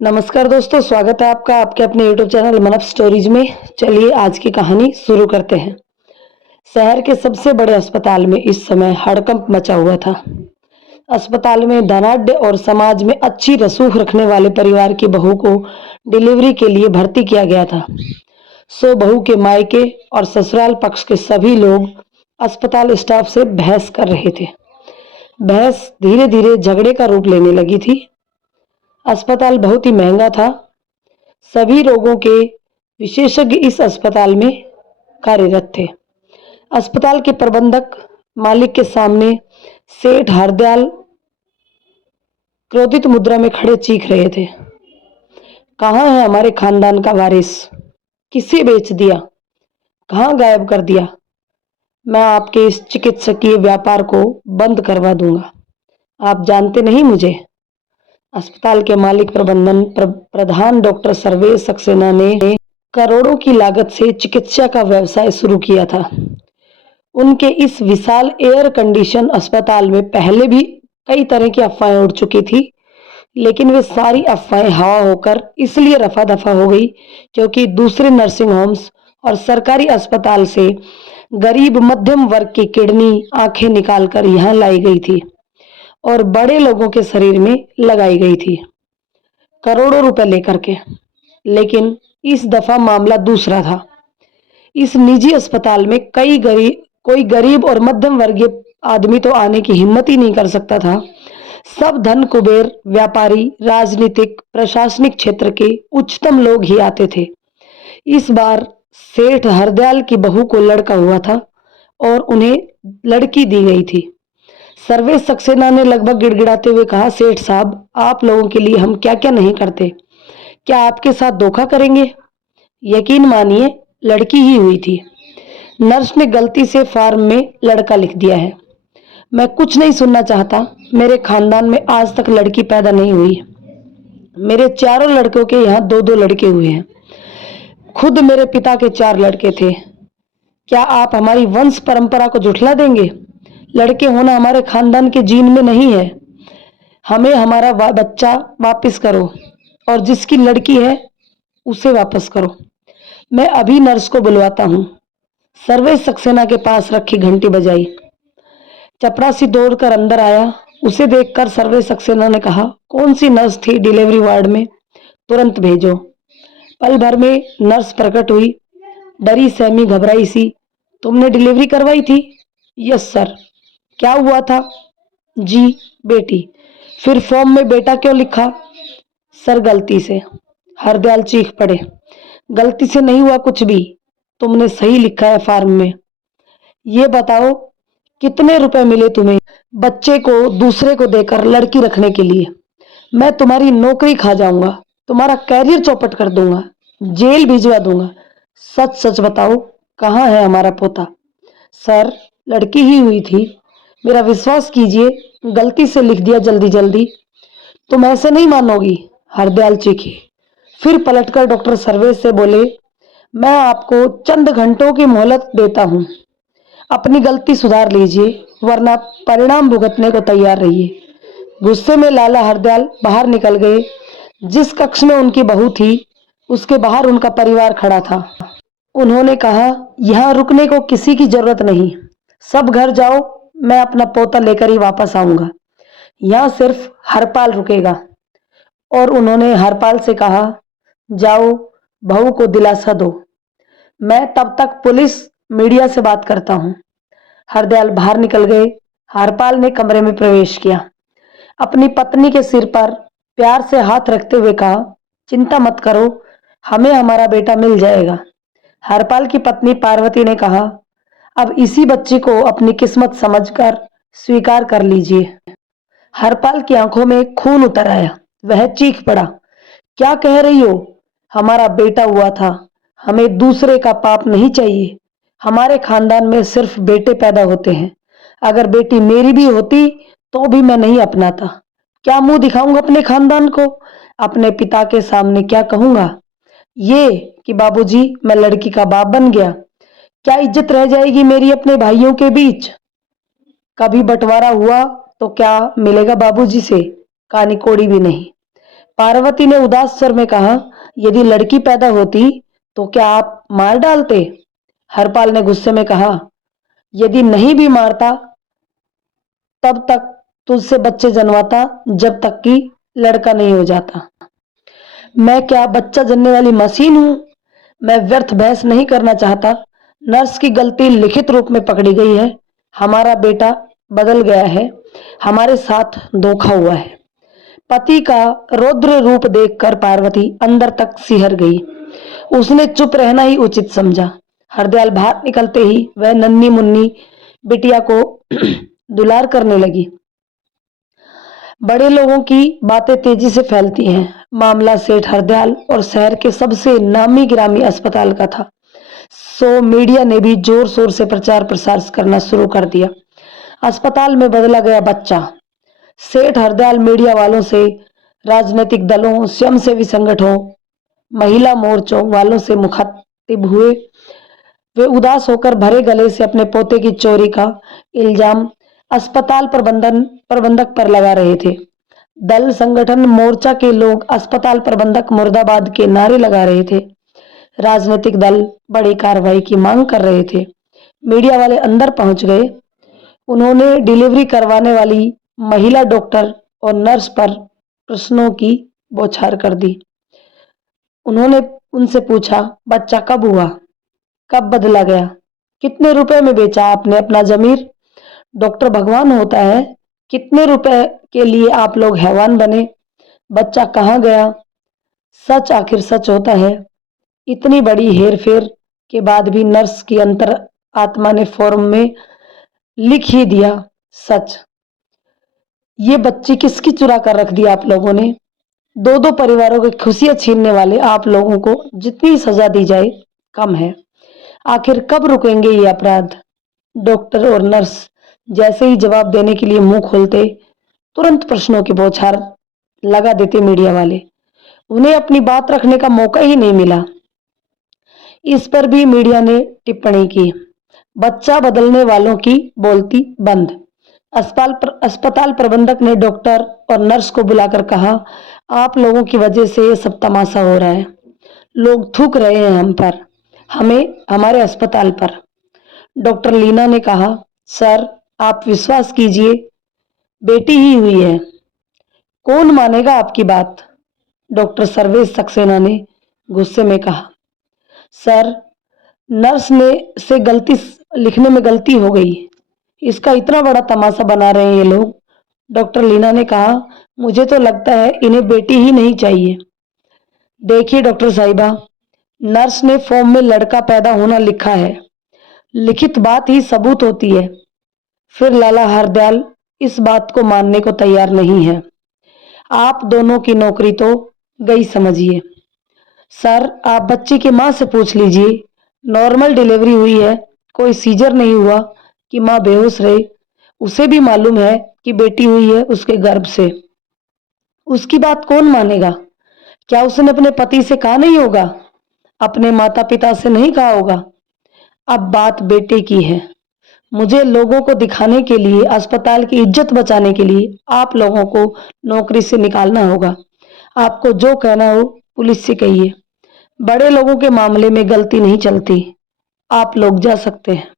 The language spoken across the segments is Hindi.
नमस्कार दोस्तों, स्वागत है आपका आपके अपने यूट्यूब चैनल मनफ स्टोरीज में। चलिए आज की कहानी शुरू करते हैं। शहर के सबसे बड़े अस्पताल में इस समय हड़कंप मचा हुआ था। अस्पताल में धनाढ्य और समाज में अच्छी रसूख रखने वाले परिवार की बहू को डिलीवरी के लिए भर्ती किया गया था। सो बहू के मायके और ससुराल पक्ष के सभी लोग अस्पताल स्टाफ से बहस कर रहे थे। बहस धीरे धीरे झगड़े का रूप लेने लगी थी। अस्पताल बहुत ही महंगा था। सभी रोगों के विशेषज्ञ इस अस्पताल में कार्यरत थे। अस्पताल के प्रबंधक मालिक के सामने सेठ हरदयाल क्रोधित मुद्रा में खड़े चीख रहे थे। कहाँ है हमारे खानदान का वारिस? किसे बेच दिया? कहाँ गायब कर दिया? मैं आपके इस चिकित्सकीय व्यापार को बंद करवा दूंगा। आप जानते नहीं मुझे? अस्पताल के मालिक प्रधान डॉक्टर सर्वेश सक्सेना ने करोड़ों की लागत से चिकित्सा का व्यवसाय शुरू किया था। उनके इस विशाल एयर कंडीशन अस्पताल में पहले भी कई तरह की अफवाहें उड़ चुकी थी, लेकिन वे सारी अफवाहें हवा होकर इसलिए रफा दफा हो गई क्योंकि दूसरे नर्सिंग होम्स और सरकारी अस्पताल से गरीब मध्यम वर्ग की किडनी आंखें निकालकर यहाँ लाई गई थी और बड़े लोगों के शरीर में लगाई गई थी, करोड़ों रुपए लेकर के। लेकिन इस दफा मामला दूसरा था। इस निजी अस्पताल में कोई गरीब और मध्यम वर्गीय आदमी तो आने की हिम्मत ही नहीं कर सकता था। सब धन कुबेर, व्यापारी, राजनीतिक, प्रशासनिक क्षेत्र के उच्चतम लोग ही आते थे। इस बार सेठ हरदयाल की बहू को लड़का हुआ था और उन्हें लड़की दी गई थी। सर्वेश सक्सेना ने लगभग गिड़गिड़ाते हुए कहा, सेठ साहब, आप लोगों के लिए हम क्या क्या नहीं करते। क्या आपके साथ धोखा करेंगे? यकीन मानिए, लड़की ही हुई थी। नर्स ने गलती से फॉर्म में लड़का लिख दिया है। मैं कुछ नहीं सुनना चाहता। मेरे खानदान में आज तक लड़की पैदा नहीं हुई। मेरे चारों लड़कों के यहाँ दो दो लड़के हुए हैं। खुद मेरे पिता के 4 लड़के थे। क्या आप हमारी वंश परंपरा को झुठला देंगे? लड़के होना हमारे खानदान के जीन में नहीं है। हमें हमारा बच्चा वापस करो और जिसकी लड़की है उसे वापस करो। मैं अभी नर्स को बुलवाता हूँ। सर्वेश सक्सेना के पास रखी घंटी बजाई। चपरासी दौड़कर अंदर आया। उसे देखकर सर्वेश सक्सेना ने कहा, कौन सी नर्स थी डिलीवरी वार्ड में? तुरंत भेजो। पल भर में नर्स प्रकट हुई, डरी सहमी घबराई सी। तुमने डिलीवरी करवाई थी? Yes sir. क्या हुआ था? जी, बेटी। फिर फॉर्म में बेटा क्यों लिखा? सर, गलती से। हरदयाल चीख पड़े, गलती से नहीं हुआ कुछ भी। तुमने सही लिखा है फॉर्म में। ये बताओ, कितने रुपए मिले तुम्हें बच्चे को दूसरे को देकर लड़की रखने के लिए? मैं तुम्हारी नौकरी खा जाऊंगा, तुम्हारा कैरियर चौपट कर दूंगा, जेल भिजवा दूंगा। सच सच बताओ, कहाँ है हमारा पोता? सर, लड़की ही हुई थी। मेरा विश्वास कीजिए, गलती से लिख दिया जल्दी जल्दी। तुम ऐसे नहीं मानोगी। हरदयाल चीखी। फिर पलटकर डॉक्टर सर्वेश से बोले, मैं आपको चंद घंटों की मोहलत देता हूँ। अपनी गलती सुधार लीजिए, वरना परिणाम भुगतने को तैयार रहिए। गुस्से में लाला हरदयाल बाहर निकल गए। जिस कक्ष में उनकी बहू थी उसके बाहर उनका परिवार खड़ा था। उन्होंने कहा, यहाँ रुकने को किसी की जरूरत नहीं। सब घर जाओ, मैं अपना पोता लेकर ही वापस आऊंगा। यहाँ सिर्फ हरपाल रुकेगा। और उन्होंने हरपाल से कहा, जाओ, बहू को दिलासा दो। मैं तब तक पुलिस मीडिया से बात करता हूँ। हरदयाल बाहर निकल गए। हरपाल ने कमरे में प्रवेश किया। अपनी पत्नी के सिर पर प्यार से हाथ रखते हुए कहा, चिंता मत करो, हमें हमारा बेटा मिल जाएगा। हरपाल की पत्नी पार्वती ने कहा, अब इसी बच्चे को अपनी किस्मत समझकर स्वीकार कर लीजिए। हरपाल की आंखों में खून उतर आया। वह चीख पड़ा, क्या कह रही हो? हमारा बेटा हुआ था। हमें दूसरे का पाप नहीं चाहिए। हमारे खानदान में सिर्फ बेटे पैदा होते हैं। अगर बेटी मेरी भी होती तो भी मैं नहीं अपनाता। क्या मुंह दिखाऊंगा अपने खानदान को? अपने पिता के सामने क्या कहूंगा? ये कि बाबूजी, मैं लड़की का बाप बन गया। क्या इज्जत रह जाएगी मेरी अपने भाइयों के बीच? कभी बंटवारा हुआ तो क्या मिलेगा बाबूजी से? कानी कोड़ी भी नहीं। पार्वती ने उदास स्वर में कहा, यदि लड़की पैदा होती तो क्या आप मार डालते? हरपाल ने गुस्से में कहा, यदि नहीं भी मारता तब तक तुझसे बच्चे जन्माता जब तक कि लड़का नहीं हो जाता। मैं क्या बच्चा जनने वाली मशीन हूं? मैं व्यर्थ बहस नहीं करना चाहता। नर्स की गलती लिखित रूप में पकड़ी गई है। हमारा बेटा बदल गया है। हमारे साथ धोखा हुआ है। पति का रौद्र रूप देखकर पार्वती अंदर तक सिहर गई। उसने चुप रहना ही उचित समझा। हरदयाल बाहर निकलते ही वह नन्ही मुन्नी बिटिया को दुलार करने लगी। बड़े लोगों की बातें तेजी से फैलती हैं। मामला सेठ हरदयाल और शहर के सबसे नामी गिरामी अस्पताल का था, सो मीडिया ने भी जोर शोर से प्रचार प्रसार करना शुरू कर दिया। अस्पताल में बदला गया बच्चा। सेठ हरदयाल मीडिया वालों से, राजनीतिक दलों, स्वयंसेवी संगठनों, महिला मोर्चों वालों से मुखातिब हुए। वे उदास होकर भरे गले से अपने पोते की चोरी का इल्जाम अस्पताल प्रबंधक पर लगा रहे थे। दल, संगठन, मोर्चा के लोग अस्पताल प्रबंधक मुर्दाबाद के नारे लगा रहे थे। राजनीतिक दल बड़ी कार्रवाई की मांग कर रहे थे। मीडिया वाले अंदर पहुंच गए। उन्होंने डिलीवरी करवाने वाली महिला डॉक्टर और नर्स पर प्रश्नों की बौछार कर दी। उन्होंने उनसे पूछा, बच्चा कब हुआ? कब बदला गया? कितने रुपए में बेचा आपने अपना जमीर? डॉक्टर भगवान होता है। कितने रुपए के लिए आप लोग हैवान बने? बच्चा कहाँ गया? सच आखिर सच होता है। इतनी बड़ी हेरफेर के बाद भी नर्स की अंतर आत्मा ने फॉर्म में लिख ही दिया, सच। ये बच्ची किसकी चुरा कर रख दी आप लोगों ने? दो दो परिवारों की खुशियां छीनने वाले आप लोगों को जितनी सजा दी जाए कम है। आखिर कब रुकेंगे ये अपराध? डॉक्टर और नर्स जैसे ही जवाब देने के लिए मुंह खोलते, तुरंत प्रश्नों की बौछार लगा देते मीडिया वाले। उन्हें अपनी बात रखने का मौका ही नहीं मिला। इस पर भी मीडिया ने टिप्पणी की, बच्चा बदलने वालों की बोलती बंद। अस्पताल प्रबंधक ने डॉक्टर और नर्स को बुलाकर कहा, आप लोगों की वजह से ये सब तमाशा हो रहा है। लोग थूक रहे हैं हम पर, हमें, हमारे अस्पताल पर। डॉक्टर लीना ने कहा, सर आप विश्वास कीजिए, बेटी ही हुई है। कौन मानेगा आपकी बात? डॉक्टर सर्वेश सक्सेना ने गुस्से में कहा, सर नर्स ने से गलती लिखने में गलती हो गई, इसका इतना बड़ा तमाशा बना रहे हैं ये लोग। डॉक्टर लीना ने कहा, मुझे तो लगता है इन्हें बेटी ही नहीं चाहिए। देखिए डॉक्टर साहिबा, नर्स ने फॉर्म में लड़का पैदा होना लिखा है। लिखित बात ही सबूत होती है। फिर लाला हरदयाल इस बात को मानने को तैयार नहीं है। आप दोनों की नौकरी तो गई समझिए। सर आप बच्ची की मां से पूछ लीजिए, नॉर्मल डिलीवरी हुई है, कोई सीजर नहीं हुआ कि मां बेहोश रहे। उसे भी मालूम है कि बेटी हुई है उसके गर्भ से। उसकी बात कौन मानेगा? क्या उसने अपने पति से कहा नहीं होगा? अपने माता पिता से नहीं कहा होगा? अब बात बेटे की है। मुझे लोगों को दिखाने के लिए, अस्पताल की इज्जत बचाने के लिए आप लोगों को नौकरी से निकालना होगा। आपको जो कहना हो पुलिस से कहिए। बड़े लोगों के मामले में गलती नहीं चलती। आप लोग जा सकते हैं।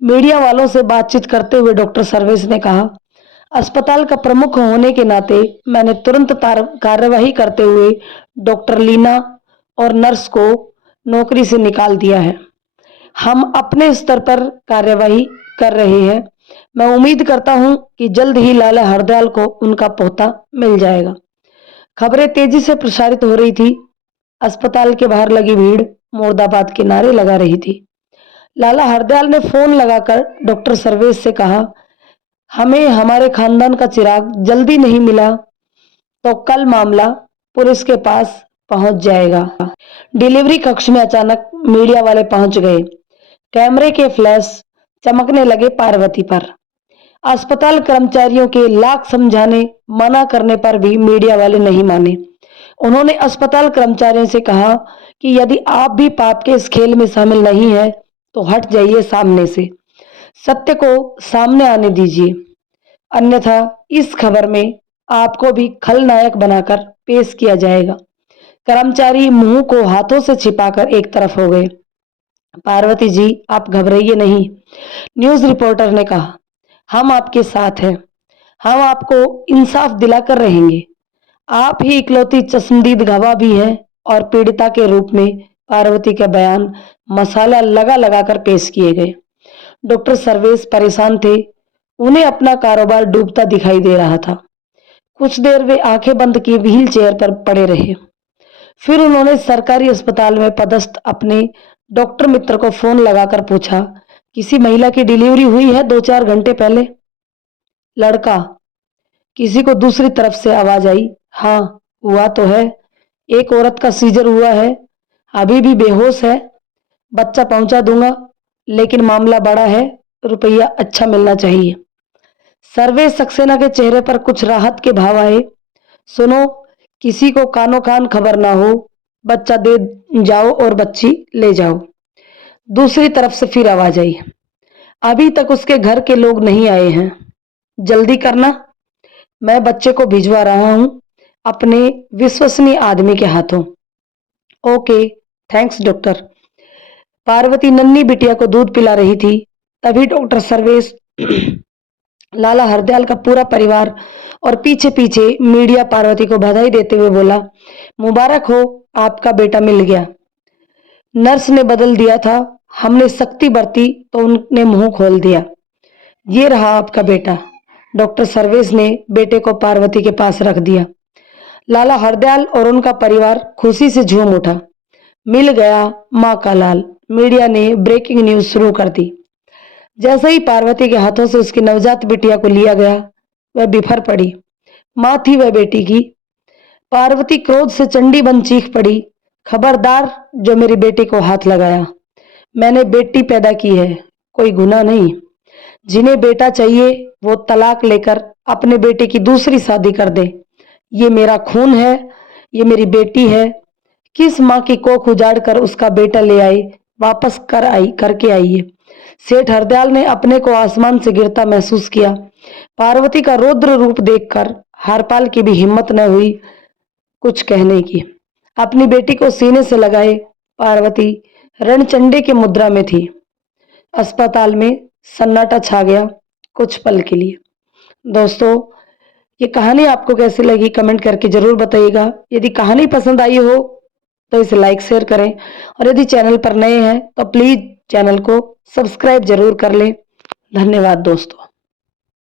मीडिया वालों से बातचीत करते हुए डॉक्टर सर्वेश ने कहा, अस्पताल का प्रमुख होने के नाते मैंने तुरंत कार्यवाही करते हुए डॉक्टर लीना और नर्स को नौकरी से निकाल दिया है। हम अपने स्तर पर कार्यवाही कर रहे हैं। मैं उम्मीद करता हूं कि जल्द ही लाला हरदयाल को उनका पोता मिल जाएगा। खबरें तेजी से प्रसारित हो रही थी। अस्पताल के बाहर लगी भीड़ मुर्दाबाद के नारे लगा रही थी। लाला हरदयाल ने फोन लगाकर डॉक्टर सर्वेश से कहा, हमें हमारे खानदान का चिराग जल्दी नहीं मिला तो कल मामला पुलिस के पास पहुंच जाएगा। डिलीवरी कक्ष में अचानक मीडिया वाले पहुंच गए। कैमरे के फ्लैश चमकने लगे पार्वती पर। अस्पताल कर्मचारियों के लाख समझाने मना करने पर भी मीडिया वाले नहीं माने। उन्होंने अस्पताल कर्मचारियों से कहा कि यदि आप भी पाप के इस खेल में शामिल नहीं है तो हट जाइए सामने से, सत्य को सामने आने दीजिए, अन्यथा इस खबर में आपको भी खलनायक बनाकर पेश किया जाएगा। कर्मचारी मुंह को हाथों से छिपाकर एक तरफ हो गए। पार्वती जी, आप घबराइए नहीं, न्यूज रिपोर्टर ने कहा। हम आपके साथ हैं। हम आपको इंसाफ दिलाकर रहेंगे। आप ही इकलौती चश्मदीद गवाह भी हैं और पीड़िता के रूप में पार्वती का बयान मसाला लगा लगाकर पेश किए गए। डॉक्टर सर्वेश परेशान थे। उन्हें अपना कारोबार डूबता दिखाई दे रहा था। कुछ देर वे आंखें बंद किए व्हील चेयर पर पड़े रहे। फिर उन्होंने सरकारी अस्पताल में पदस्थ अपने डॉक्टर मित्र को फोन लगाकर पूछा, किसी महिला की डिलीवरी हुई है 2-4 घंटे पहले? लड़का, किसी को दूसरी तरफ से आवाज आई, हाँ हुआ तो है, एक औरत का सीजर हुआ है, अभी भी बेहोश है, बच्चा पहुंचा दूंगा, लेकिन मामला बड़ा है, रुपया अच्छा मिलना चाहिए। सर्वे सक्सेना के चेहरे पर कुछ राहत के भाव आए। सुनो, किसी को कानो कान खबर ना हो, बच्चा दे जाओ और बच्ची ले जाओ। दूसरी तरफ से फिर आवाज आई, अभी तक उसके घर के लोग नहीं आए हैं, जल्दी करना, मैं बच्चे को भिजवा रहा हूं अपने विश्वसनीय आदमी के हाथों। Okay, thanks doctor. पार्वती नन्ही बिटिया को दूध पिला रही थी। तभी डॉक्टर सर्वेश, लाला हरदयाल का पूरा परिवार और पीछे पीछे मीडिया पार्वती को बधाई देते हुए बोला, मुबारक हो, आपका बेटा मिल गया। नर्स ने बदल दिया था, हमने सख्ती बरती तो उनने मुंह खोल दिया। ये रहा आपका बेटा। डॉक्टर सर्वेश ने बेटे को पार्वती के पास रख दिया। लाला हरदयाल और उनका परिवार खुशी से झूम उठा। मिल गया माँ का लाल। मीडिया ने ब्रेकिंग न्यूज शुरू कर दी। जैसे ही पार्वती के हाथों से उसकी नवजात बिटिया को लिया गया, वह बिफर पड़ी। माँ थी वह बेटी की। पार्वती क्रोध से चंडी बन चीख पड़ी, खबरदार जो मेरी बेटी को हाथ लगाया। मैंने बेटी पैदा की है, कोई गुनाह नहीं। जिन्हें बेटा चाहिए वो तलाक लेकर अपने बेटे की दूसरी शादी कर दे। ये मेरा खून है, ये मेरी बेटी है। किस माँ की कोख उजाड़ कर उसका बेटा ले आए, वापस करके आई है। सेठ हरदयाल ने अपने को आसमान से गिरता महसूस किया। पार्वती का रौद्र रूप देखकर हरपाल की भी हिम्मत न हुई कुछ कहने की। अपनी बेटी को सीने से लगाए पार्वती रणचंडे के मुद्रा में थी। अस्पताल में सन्नाटा छा गया कुछ पल के लिए। दोस्तों, ये कहानी आपको कैसी लगी कमेंट करके जरूर बताइएगा। यदि कहानी पसंद आई हो तो इसे लाइक शेयर करें, और यदि चैनल पर नए हैं तो प्लीज चैनल को सब्सक्राइब जरूर कर लें। धन्यवाद दोस्तों।